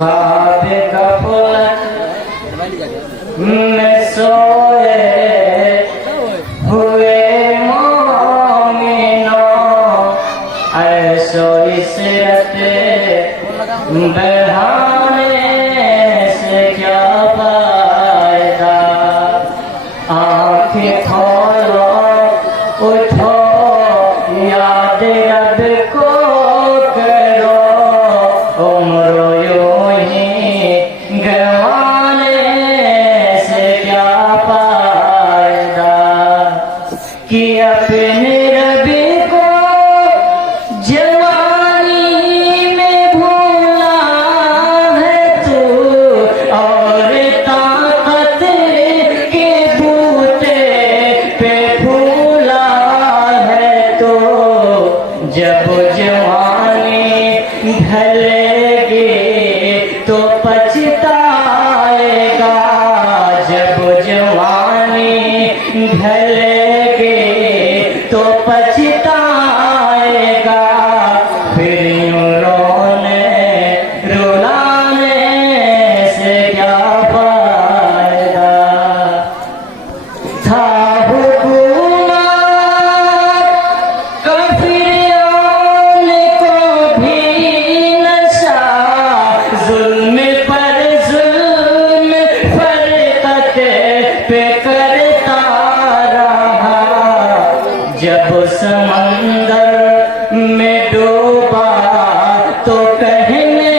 ख्वाब गफलत में सोए हुए मोमिनों, ऐसो इसरत बढ़ाने से क्या फायदा। आँखें खोलो उठो याद रब को करो, उम्र यूं ही गंवाने से क्या फायदा। कि अपने रबी को जवानी में भूला है तू, और ताकत के बूते पे फूला है तो। जब जवानी ढलेगी तो पछताएगा, जब जवानी ढलेगी तो पछताएगा। फिर यूं रोने रुलाने से क्या फायदा। था हुकूमत कफिरों को भी नशा, जुल्म पर जुल्म फरकत पे करता रहा। जब समंदर में डूबा तो कहने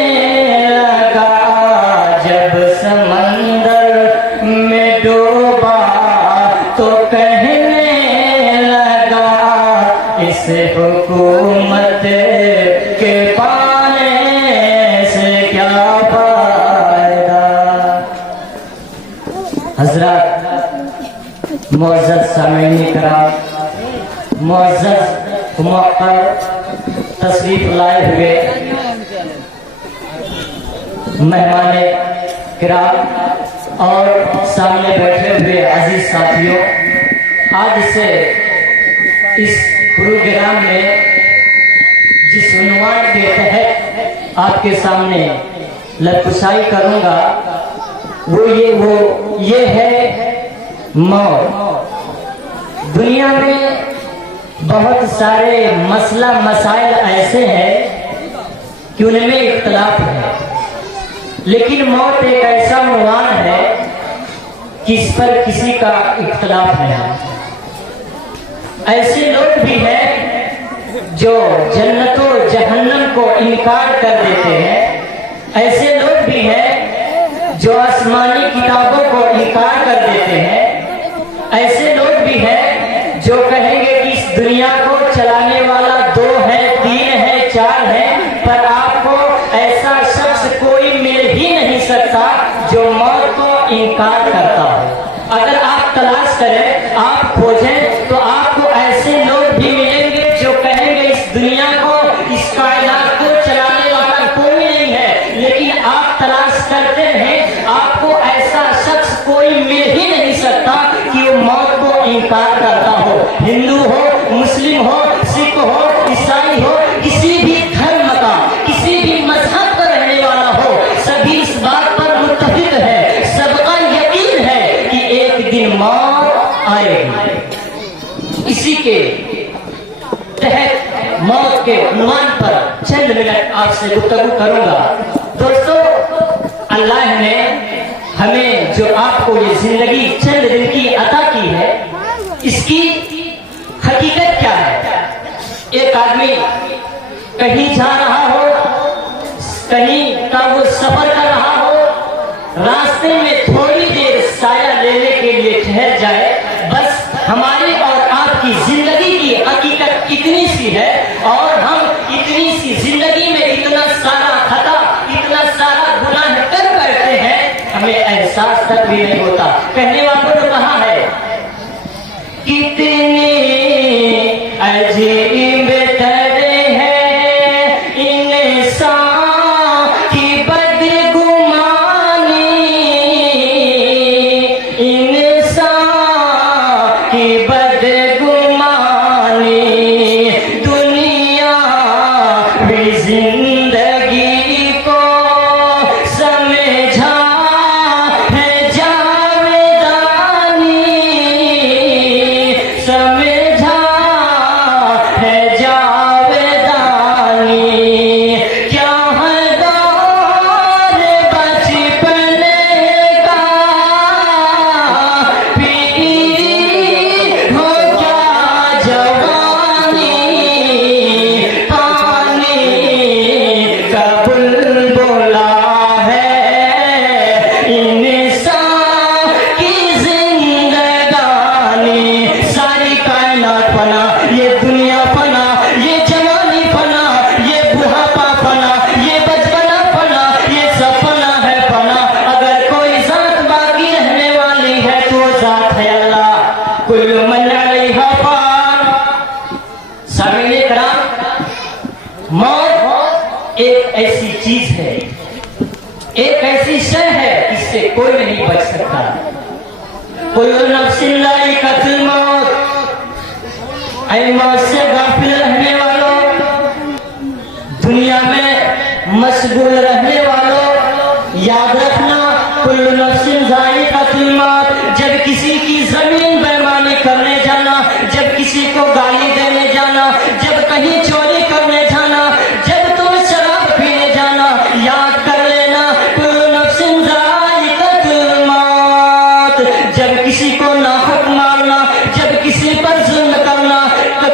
लगा, जब समंदर में डूबा तो कहने लगा, इस हुकूमत के पाने से क्या फायदा। हजरत मुअज़्ज़ज़ सामीन किराम, मुअज़्ज़ज़ मुअक्कर तशरीफ लाए हुए मेहमान किराम और सामने बैठे हुए अजीज साथियों, आज से इस प्रोग्राम में जिस उन्वान के तहत आपके सामने लबकुशाई करूंगा वो ये है मौत। दुनिया में बहुत सारे मसला मसाइल ऐसे हैं कि उनमें इख्तलाफ है, लेकिन मौत एक ऐसा उन्वान है कि इस पर किसी का इख्तलाफ नहीं है। ऐसे लोग भी हैं जो जन्नत व जहन्नम को इनकार कर देते हैं, ऐसे लोग भी हैं जो आसमानी किताबों को इनकार कर देते हैं, ऐसे लोग भी हैं जो कहेंगे कि इस दुनिया को चलाने वाला 2 है, 3 है, 4 है, पर आपको ऐसा शख्स कोई मिल ही नहीं सकता जो मौत को इनकार करता हो। अगर आप तलाश करें, आप खोजें तो आपको ऐसे लोग भी मिलेंगे जो कहेंगे इस दुनिया को, इस कायनात को चलाने वाला कोई नहीं है, लेकिन आप तलाश करते हैं आपको ऐसा शख्स कोई मिल ही नहीं सकता कि वो मौत को इनकार करता हो। हिंदू हो, मुस्लिम हो, सिख हो, ईसाई हो, किसी भी धर्म का, किसी भी मजहब का रहने वाला हो, सभी इस बात पर मुत्तफिक है, सबका यकीन है कि एक दिन मौत आएगी। इसी के तहत मौत के उन्वान पर चंद मिनट आपसे गुफ्तगू करूंगा। दोस्तों, अल्लाह ने हमें जो आपको ये जिंदगी चंद दिन की अता की है, इसकी हकीकत क्या है। एक आदमी कहीं जा रहा हो, कहीं का वो सफर कर रहा हो, रास्ते में थोड़ी देर साया लेने के लिए ठहर जाए, बस हमारी और आपकी जिंदगी की हकीकत इतनी सी है, और हम इतनी सी जिंदगी में इतना सारा खता, इतना सारा गुनाह कर बैठते हैं, हमें एहसास तक भी नहीं होता। कहने वालों ने कहा है, कितनी अजीब तरह है इंसान की बदगुमानी, इंसान की बदगुमानी। दुनिया भी जिंदगी को ایک ایسی شے ہے اس سے کوئی نہیں بچ سکتا. کل نفس ذائقۃ الموت. اے موت سے غافل رہنے والوں، دنیا میں مشغول رہنے والوں، یاد رکھنا کل نفس ذائقۃ الموت. جب کسی کی زمین بےمانی کرنے جانا، جب کسی کو گالی دینے جانا، جب کہیں چوری کرنے جانا، جب تم شراب پینے جانا، یاد کر لینا کل نفس ذائقۃ الموت. جب کسی کو ناحق مارنا، جب کسی پر ظلم کرنا،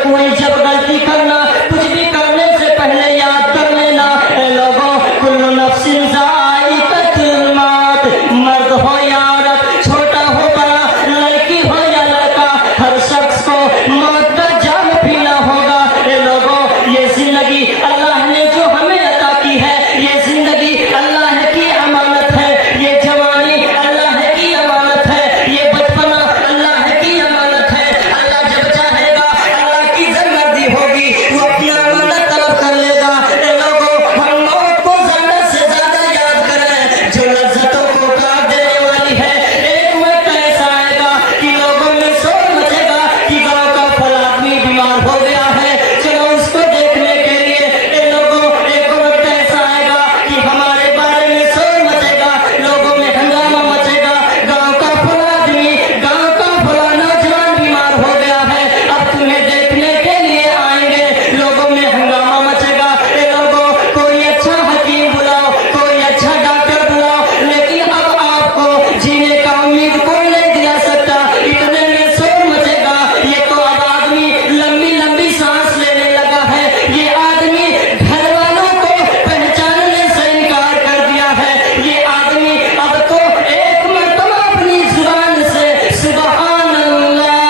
کوئی جب غلطی کرنا، کچھ بھی کرنے سے پہلے یاد کر لینا اے لوگوں کل نفس ذائقۃ الموت. مرد ہو یا عورت، چھوٹا ہو بڑا، لڑکی ہو یا لڑکا، ہر شخص کو موت کا جام پینا ہوگا. اے لوگوں یہ زندگی اللہ نے جو ہمیں عطا کی ہے، یہ زندگی اللہ کی امانت ہے، یہ جوانی اللہ کی امانت ہے، یہ بچپنا اللہ کی امانت ہے. اللہ جب چاہے گا اللہ کی مرضی ہوگی وہ اپنی امانت طلب کر لے گا. اے لوگوں ہم موت کو زیادہ سے زیادہ یاد کریں جو لذتوں کو کاٹ دینے والی ہے. ایک وقت ایسا آئے گا کہ لوگوں میں شور مچے گا کہ گاؤں کا فلاں آدمی بیمار ہو گیا ہے، چلو اس کو دیکھنے کے لیے. اے لوگوں ایک وقت ایسا آئے گا کہ ہمارے بارے میں شور مچے گا، لوگوں میں ہنگامہ مچے گا، گاؤں کا فلاں آدمی، گاؤں کا فلاں نوجوان بیمار ہو گیا ہے، اب تمہیں دیکھنے کے لیے آئیں گے. لوگوں میں ہنگامہ مچے گا. اے لوگوں کوئی اچھا حکیم بلاؤ، کوئی اچھا ڈاکٹر بلاؤ، لیکن اب آپ کو جینے کا امید کوئی نہیں دلا سکتا. اتنے میں شور مچے گا. یہ تو اب آدمی لمبی لمبی سانس لینے لگا ہے، یہ آدمی گھر والوں کو پہچاننے سے انکار کر دیا ہے، یہ آدمی اب تو ایک مرتبہ اپنی زبان سے سبحان اللہ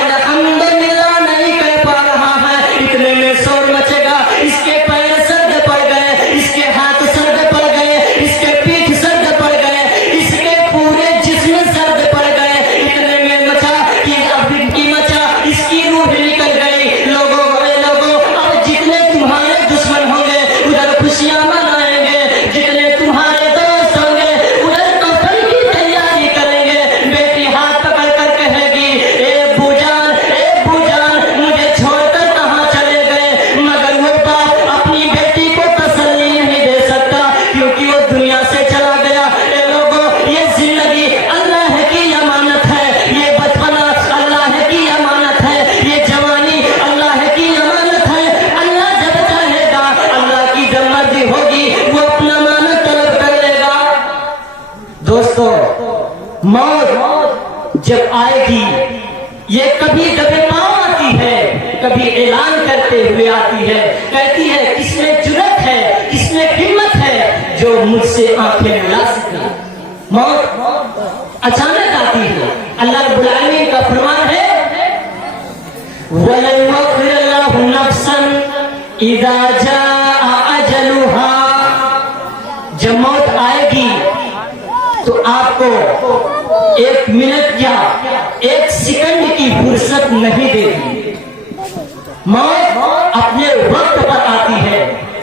الحمدللہ نہیں کہہ پا رہا ہے. اتنے میں شور مچے گا. اس کے پیر سرد پڑ گئے، اس کے ہاتھ سرد پڑ گئے، اس کے پیٹھ سرد پڑ گئے، اس کے پورے جسم سرد پڑ گئے. اتنے میں مچا کہ اب ان کی مچا، اس کی روح نکل گئی. لوگوں اب جتنے تمہارے دشمن ہوں گے ادھر خوشیاں منائیں گے، جتنے تمہارے دوست ہوں گے ادھر کفن کی تیاری کریں گے. بیٹی ہاتھ پکڑ کر کہے گی اے ابو جان مجھے چھوڑ کر کہاں چلے گئے. مگر وہ باپ اپنی بیٹی کو تسلی نہیں دے سکتا کیونکہ وہ دنیا سے چلا گیا. اے لوگوں یہ زندگی اللہ کی امانت ہے، یہ بچپنا اللہ کی امانت ہے، یہ جوانی اللہ کی امانت ہے. اللہ جب چاہے گا، اللہ کی جب مرضی ہوگی وہ اپنا امانت طلب کر لے گا. دوستو موت جب آئے گی یہ کبھی دبے پاؤں آتی ہے، کبھی اعلان کرتے ہوئے آتی ہے، کہتی ہے کس میں جرأت ہے، کس میں ہمت ہے جو مجھ سے آنکھیں ملا سکے. موت اچانک آتی ہے. اللہ رب العالمین کا فرمان ہے وَلَنْ يُؤَخِّرَ اللَّهُ نَفْسًا إِذَا جَاءَ أَجَلُهَا. جب موت آئے گی تو آپ کو ایک منٹ یا ایک سیکنڈ کی فرصت نہیں دے گی. موت اپنے وقت پر آتی ہے.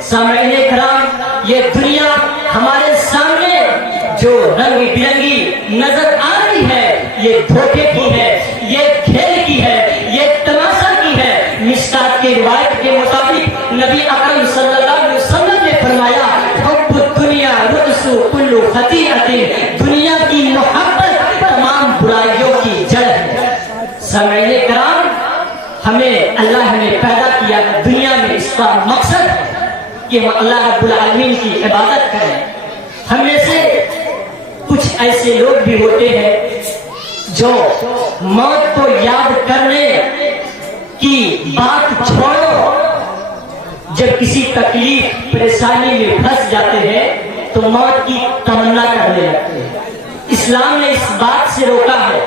سامعین کرام یہ دنیا ہمارے سامنے جو رنگ برنگی نظر آ رہی ہے یہ دھوکے کی ہے، یہ کھیل کی ہے، یہ تماشا کی ہے. مشکات کی روایت کے مطابق نبی اکرم صلی اللہ علیہ وسلم نے فرمایا حب الدنیا رؤس کل خطیئۃ. دنیا کی محبت تمام برائیوں کی جڑ ہے. سامعین کرام ہمیں اللہ نے پیدا کیا دنیا میں، اس کا مقصد ہے کہ ہم اللہ رب العالمین کی عبادت کریں. ہم میں سے کچھ ایسے لوگ بھی ہوتے ہیں جو موت کو یاد کرنے کی بات چھوڑو، جب کسی تکلیف پریشانی میں پھنس جاتے ہیں تو موت کی تمنا کرنے لگتے ہیں. اسلام نے اس بات سے روکا ہے.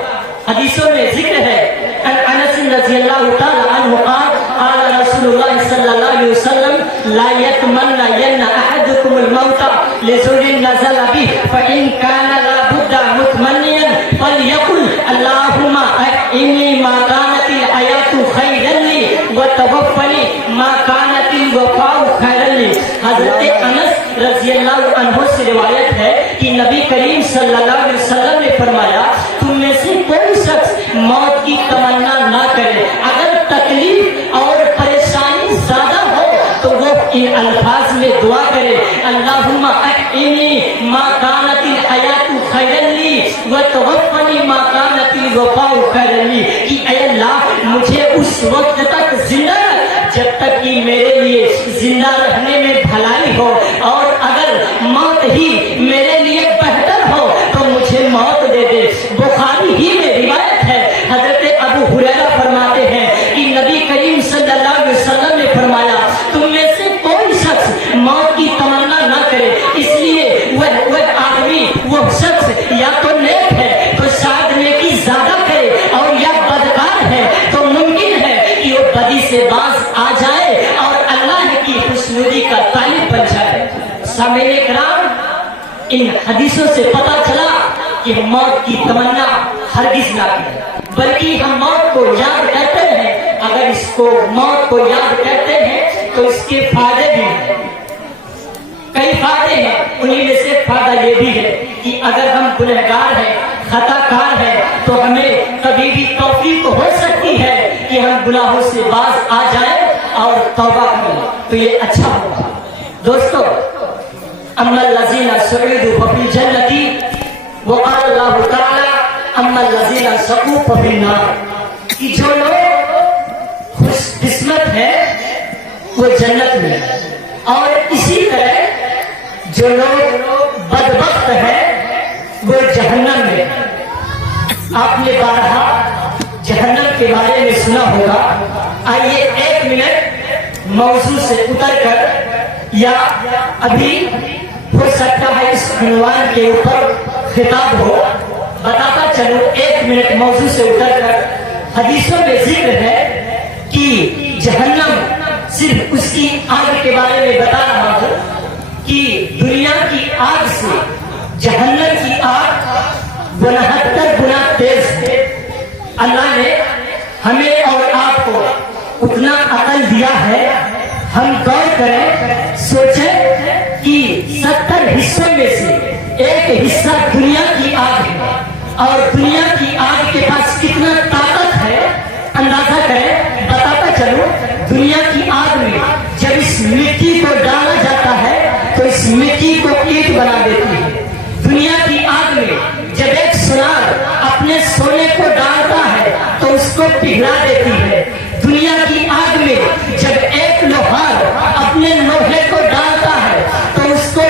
حدیثوں میں ذکر ہے انس رضی اللہ تعالی عنہ قال رسول اللہ صلی اللہ علیہ وسلم لا يتمنين احدكم الموت لزر نزل به فان كان لابد متمنيا فليقل اللهم احيني ما كانت الحياة خيرا لي وتوفني ما كانت الوفاة خيرا खैरली। हजरत अनस रजी अल्लाह अन्हु से रिवायत है कि नबी करीम सल्लल्लाहु अलैहि वसल्लम ने फरमाया, तुम में से कोई शख्स मौत की तमन्ना ना करे। अगर तकलीफ और परेशानी ज्यादा हो तो वो इन अल्फाज में दुआ करे, अल्लाहुम्मा अहयिनी मा कानतिल हयातु खैरन ली व तवफ़्फ़नी मा कानतिल वफ़ाउ खैरन ली, कि ऐ अल्लाह मुझे उस वक्त तक जिंदा रख जब तक कि मेरे लिए जिंदा रहने में भलाई हो, और अगर मौत ही मेरे लिए बेहतर हो तो मुझे मौत दे दे। बुखारी ही में रिवायत है, हजरत अबू हुरैरा फरमाते हैं कि नबी करीम सल्लल्लाहु अलैहि वसल्लम ने फरमाया, तुम में से कोई शख्स मौत की तमन्ना ना करे, इसलिए वह आदमी, वो शख्स या तो नेक है तो शायद नेकी ज्यादा करे, और या बदकार है तो मुमकिन है कि वो बदी से बाज आ जाए और अल्लाह की खुशनुदी का तालिब बन जाए। सामईन किराम, इन हदीसों से पता चला कि मौत की तमन्ना हरगिज ना करें, बल्कि हम मौत को याद करते हैं। अगर इसको मौत को याद करते हैं तो इसके फायदे भी हैं, कई फायदे हैं। उन्हीं में से फायदा ये भी है कि अगर हम गुनहगार हैं, खताकार हैं, तो हमें कभी भी तौफीक हो सकती है कि हम गुनाहों से बाज आ जाएं और तौबा करें, तो ये अच्छा होगा। दोस्तों, अम्मल लज़ीना सुईदू फफ़िल जन्नती व क़ाल अल्लाहु तआला अम्मल लज़ीना शक़ू फफ़िन नार, कि जो लोग खुशकिस्मत है वो जन्नत में, और इसी तरह जो लोग बदबख्त है वो जहन्नम में। आपने बारहा जहन्नम के बारे में सुना होगा। आइए 1 मिनट मौजू से उतर कर, या अभी हो सकता है इस उन्वान के ऊपर खिताब हो, बताता चलूं 1 मिनट मौजू से उतर कर। हदीसों में जिक्र है कि जहन्नम, सिर्फ उसकी आग के बारे में बता रहा हूं कि दुनिया की आग से जहन्नम की आग 69 गुना तेज है। अल्लाह ने हमें और आपको उतना अकल दिया है, हम गौर करें, सोचें कि 70 हिस्सों में से एक हिस्सा दुनिया की आग है, और दुनिया की आग के पास कितना ताकत है अंदाजा करें। बताता चलो, दुनिया की आग में जब इस मिट्टी को डाला जाता है तो इस मिट्टी को ईंट बना देती है। दुनिया की आग में जब एक सुनार अपने सोने को डालता है तो उसको पिघला देती है। दुनिया की आग में जब एक लोहार अपने लोहे को डालता है तो उसको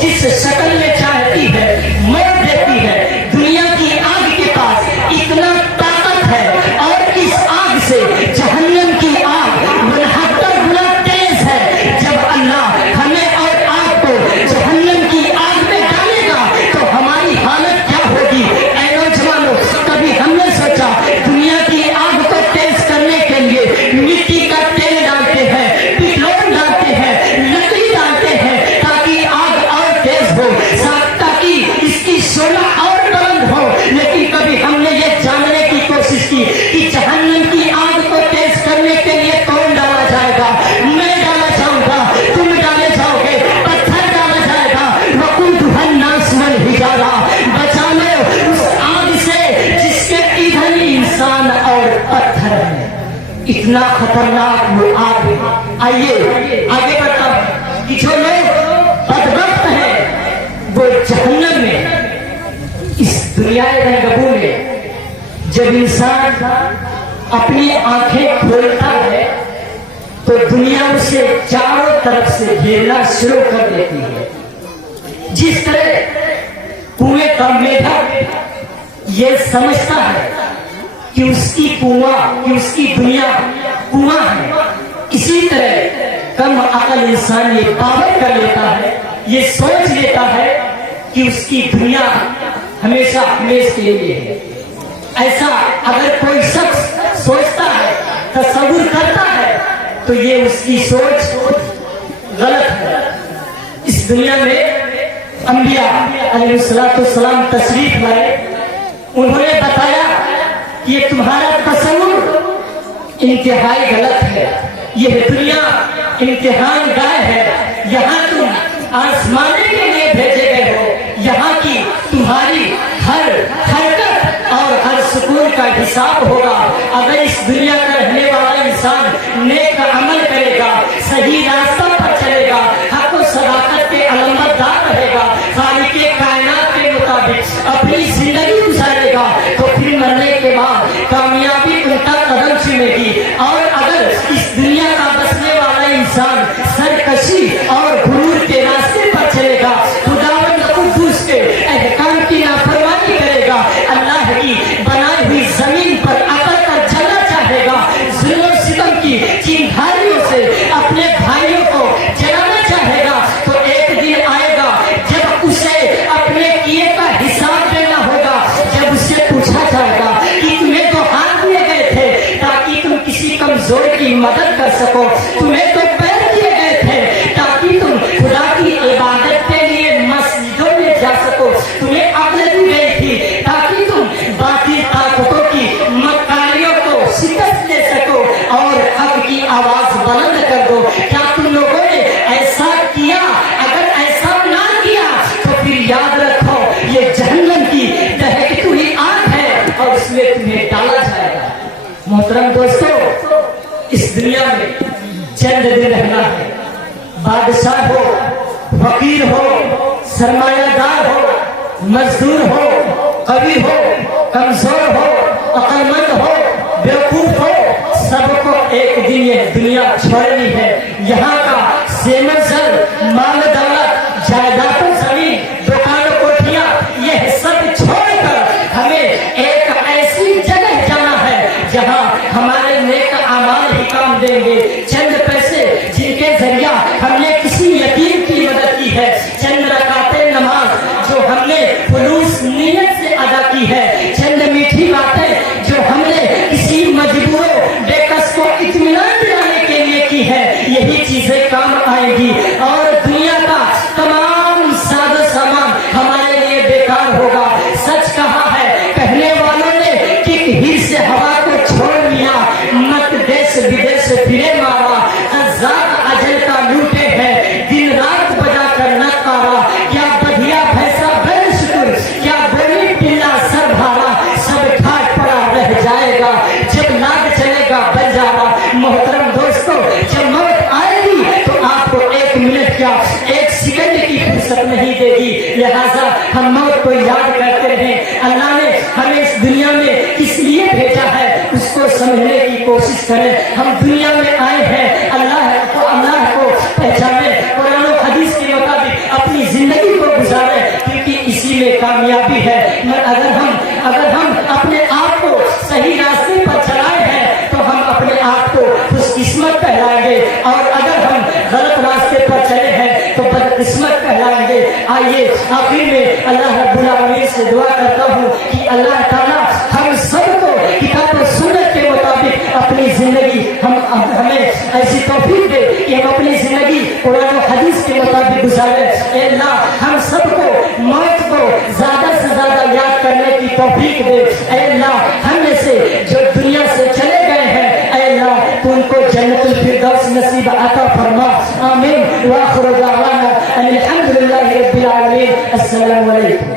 जिस शक्ल में चाहती है मोड़ देती है। दुनिया की आग के पास इतना ताकत है, और इस आग से जहन्नम की आग 69 गुना तेज है। जब अल्लाह हमें और आपको जहन्नम की आग में डालेगा तो हमारी हालत क्या होगी। ऐ नौजवानों, कभी हमने सोचा दुनिया की आग को तेज करने के लिए मिट्टी का तेल डालते हैं, पेट्रोल डालते हैं, लकड़ी डालते हैं ताकि आग और तेज हो, ताकि इसकी शोला और बुलंद हो। लेकिन कभी हमने ये जानने की कोशिश की कि जहन्नम की आग को तेज करने के लिए कौन डाला जाएगा। मैं डाला जाऊंगा, तुम डाले जाओगे, पत्थर डाला जाएगा। वक़ूदुहन नास वल हिजारा, बचा लो उस आग से जिसके ईंधन इंसान और पत्थर है। इतना खतरनाक वो आग है। आइए आगे बढ़ता हूं कि जो लोग बदबख्त हैं वो जहन्नम में, इस दुनिया रंगबू में जब इंसान अपनी आंखें खोलता है तो दुनिया उसे चारों तरफ से घेरना शुरू कर देती है। जिस तरह कुएं का मेढक ये समझता है कि उसकी दुनिया कुआं है, इसी तरह कम अकल इंसान ये बावर कर लेता है, ये सोच लेता है कि उसकी दुनिया हमेशा हमेशा के लिए है। ऐसा अगर कोई शख्स सोचता है, तसव्वुर करता है, तो ये उसकी सोच गलत है। इस दुनिया में अंबिया अलैहिस्सलाम तशरीफ लाए, उन्होंने बताया कि ये तुम्हारा तसव्वुर इंतहाई गलत है, यह दुनिया इम्तिहान गाह है। यहाँ तुम आजमाने के लिए भेजे गए हो। यहाँ की तुम्हारी हर हरकत और हर सुकून का हिसाब होगा। अगर इस दुनिया का रहने वाला इंसान नेक अमल करेगा, सही रास्ता पर चलेगा, हक व सदाकत के अलमतदार रहेगा, खालिक के कायनात के मुताबिक अपनी जिंदगी गुजारेगा, तो फिर मरने के बाद कामयाबी उनका कदम चुमेगी। और अगर इस दुनिया का बसने वाला इंसान सरकशी और गुरूर के रास्ते पर चलेगा, खुदावंद कुद्दूस के अहकाम की नाफरमानी करेगा, अल्लाह की बनाई हुई जमीन पर अकड़ कर चलना चाहेगा, जुल्म सितम की चिंगारियों से अपने भाइयों को जलाना चाहेगा, तो एक दिन आएगा जब उसे अपने किए का हिसाब देना होगा। जब उससे पूछा जाएगा कि तुम्हें तो हाथ दिए गए थे ताकि तुम किसी कमजोर की मदद कर सको, तुम्हें तो पैर दिए गए थे ताकि तुम खुदा की इबादत के लिए मस्जिदों में जा सको, तुम्हें अक्ल दी गई थी ताकि तुम बाकी ताकतों की मकारियों को शिकस्त दे सको और हक की आवाज बुलंद कर दो। क्या तुम लोगों ने ऐसा किया? अगर ऐसा ना किया तो फिर याद रखो ये जहन्नम की दहकती हुई आग है और उसमें तुम्हें डाला जाएगा। मोहतरम दोस्तों, इस दुनिया में चंद दिन रहना है। बादशाह हो, फकीर हो, सरमायादार हो, मजदूर हो, कवि हो, कमजोर हो, अक्लमंद हो, बेवकूफ हो, सबको एक दिन ये दुनिया छोड़नी है। यहाँ का सेमन जल, माल दौलत, जायदाद, जमीन, दुकान, कोठियां, यह सब छोड़कर हमें एक ऐसी जगह जाना है जहाँ हमारे नेक अमाल ही काम देंगे। चंद पैसे जिनके जरिया हमने किसी यतीम की मदद की है, चंद रकाते नमाज जो हमने खुलूस नीयत से अदा की है, चंद मीठी बातें जो हमने किसी मजबूर बेकस को इत्मीनान दिलाने के लिए की है, यही चीजें काम आएगी और दुनिया का तमाम साजो सामान हमारे लिए बेकार होगा। सच कहा है कहने वालों ने कि हिर से हवा को छोड़ लिया, मत देश विदेश फिरे मारा, अजाक अजल का लूटे है, दिन रात बजा कर न तारा, क्या बढ़िया भैंसा बैल शुक्र, क्या बोली पिल्ला सर भारा, सब घाट पड़ा रह जाएगा जब लाग चलेगा बंजारा। मोहतरम दोस्तों, जब मौत आएगी तो आपको एक मिनट क्या एक सेकंड की फुर्सत नहीं देगी, लिहाजा हम मौत को याद करते रहें। अल्लाह ने हमें इस दुनिया में किस लिए भेजा है उसको समझने की कोशिश करें। हम दुनिया में आए हैं अल्लाह को पहचाने, कुरान और हदीस के मुताबिक अपनी जिंदगी को गुजारें, क्योंकि इसी में कामयाबी है। अगर हम अपने आप को सही रास्ते पर चलाए हैं तो हम अपने आप को खुशकिस्मत कहलाएंगे, और अगर हम गलत रास्ते पर चले हैं तो बदकिस्मत कहलाएंगे। आइए आखिर में अल्लाह रब्बुल आलमीन से दुआ करता हूँ कि अल्लाह ताला हम सबको किताब और सुन्नत के मुताबिक अपनी जिंदगी हमें ऐसी तौफीक दे कि हम अपनी जिंदगी कुरान और हदीस के मुताबिक गुजारें। अल्लाह हम सबको मौत को ज्यादा से ज्यादा याद करने की तौफीक दे। अल्लाह हम में से जो दुनिया से चले गए हैं, अल्लाह तू उनको जन्नतुल फिरदौस नसीब अता फरमा। आमीन। व आखिर दावाना अनिल हम्दुलिल्लाहि रब्बिल आलमीन। अस्सलामु अलैकुम।